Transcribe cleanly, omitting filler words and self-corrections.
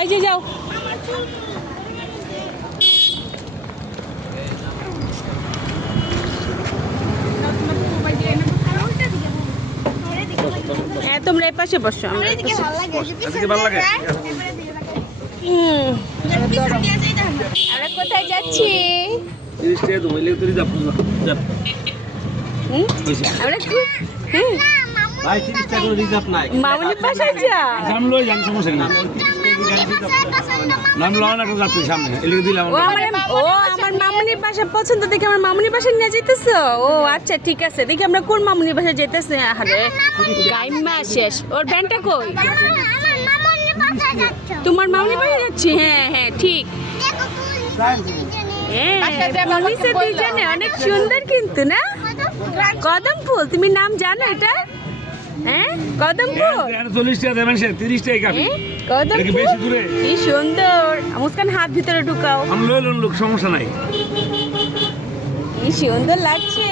এই যে যাও। হ্যাঁ তোমরা এই পাশে বসো। আমরা কোথায় যাচ্ছি? মামুনি বাসায় যা। ও আমার মামুনির বাসা পছন্দ দেখে আমার মামুনির বাসায় নিয়ে যেতেছো? ও আচ্ছা ঠিক আছে, দেখি আমরা কোন মামুনির বাসায় যেতেছি। আরে গাইমা শেষ। ওর ব্যান্ডটা কই? তোমার মামুনির বাসায় যাচ্ছি? হ্যাঁ হ্যাঁ ঠিক। অনেক সুন্দর কিন্তু না? কদম ফুল, তুমি নাম জানো এটা? হ্যাঁ কদম ফুল। 40 টাকা দেবেন, 30 টাকা কদম ফুল কি সুন্দর। মুস্কান হাত ভিতরে ঢুকাও। আমি লইলাম লোক, সমস্যা নাই। কি সুন্দর লাগছে।